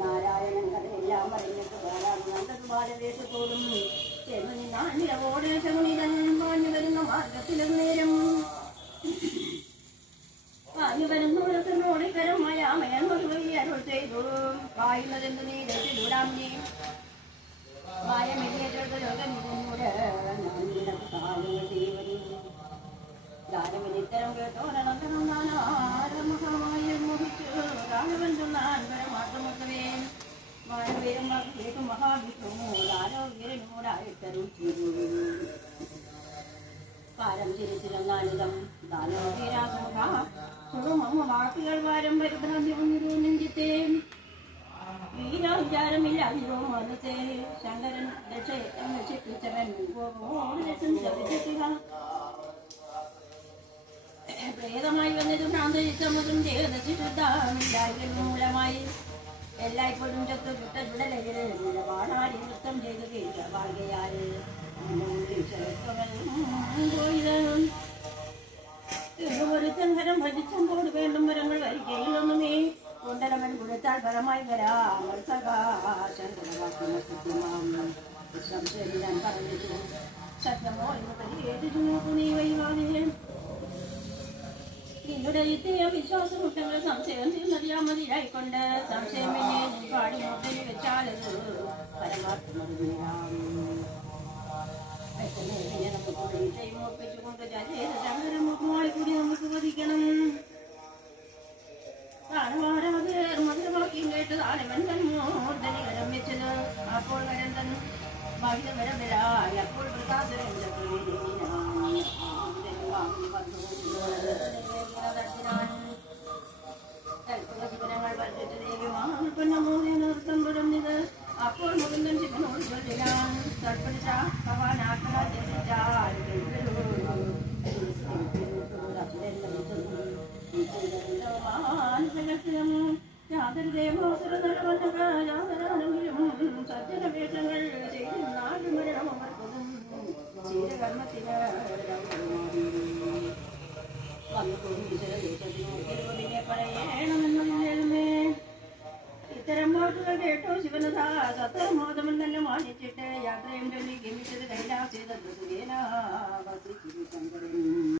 നാരായണൻ കഥയെല്ലാം പറഞ്ഞിട്ട് നല്ലത് ബാലവേഷത്തോടും എന്ന് നിന്നാനിലവോടെ ശകുനിതൻ പാഞ്ഞു വരുന്ന മാർഗത്തിലും നേരം പാഞ്ഞു വരുന്നോട് കരമയാമയെന്നൊരു അരുൾ ചെയ്തു പായുന്നതെന്ന് നീ ദൂരാം നീ ഗാനമിനിത്തരം കേട്ടോരണം നാനാരമഹാമായി മോഹിച്ചു രാഘവൻ ചൊന്നാൻ പരമാർത്ഥമൊത്തവേ മാനവീരം മഹാവിഷ്ണു ലാലോ വീരനോടായിട്ടരും ചെയ്തു കാലം ചിരിച്ചിരുന്നാനിതം ദാനോ വീരാസുഖ സുഖമമ്മ വാക്കുകൾ വാരം പരിഭ്രാന്തി നെഞ്ചിത്തേ വീരാചാരമില്ലാതിരോ മനത്തെ ശങ്കരൻ രക്ഷിപ്പിച്ചവൻ പ്രേതമായി വന്നത് ഭ്രാന്തരിച്ചമതും ശുദ്ധമില്ലായ്മ മൂലമായി എല്ലായ്പ്പോഴും ചത്തു ചുട്ട ചുടലയില് നൃത്തം ചെയ്ത് കേൾക്കാൽ ഒരുത്തൻ ഹരം ഭജിച്ചമ്പോട് വേണ്ടും വരങ്ങൾ വരികയിലൊന്നുമേ കുണ്ടലവൻ കൊടുത്താൽ ഫലമായി വരാം സംശയം പറഞ്ഞിട്ട് ശബ്ദമോ എന്ന് പരിഹരിച്ചു നോക്കൂ നീ വൈവാദിനെ നിങ്ങളുടെ ഇത്തയ വിശ്വാസമുട്ടങ്ങൾ സംശയം തീർന്നറിയാമതിയായിക്കൊണ്ട് സംശയം പിന്നെ നീ പാടി മുട്ടലി വെച്ചാലത് പരമാത്മ നമുക്ക് വിഷയം ഒപ്പിച്ചുകൊണ്ട് ചങ്ങരമുഖമായി കൂടി നമുക്ക് വധിക്കണം മധുരവാക്യം കേട്ട് താനവൻ തന്നോർദ്ധനികരം വെച്ചത് അപ്പോൾ വരന്തൻ ഭക്തവരവരായി അപ്പോൾ ശിവനങ്ങൾ വർദ്ധിച്ച ദേവിമാ നൃത്തം പുറന്നത് അപ്പോൾ മുകുന്ദൻ ശിവനോട് ചൊല്ലിനാൻ തർപ്പണിച്ച സജ്ജനവേഷങ്ങൾ ചെയ്ത് നാല് മരണം അവർക്കും ചീരകർമ്മത്തിന് വന്നുകൊണ്ടിനെ പറയണമെന്നേ ഇത്തരം വാക്കുകൾ കേട്ടോ ശിവനദാ സത്രമോദമൻ തന്നെ മാനിച്ചിട്ട് യാത്രയും ചൊല്ലി ഗമിച്ചത് കൈലാസേത ശങ്കരൻ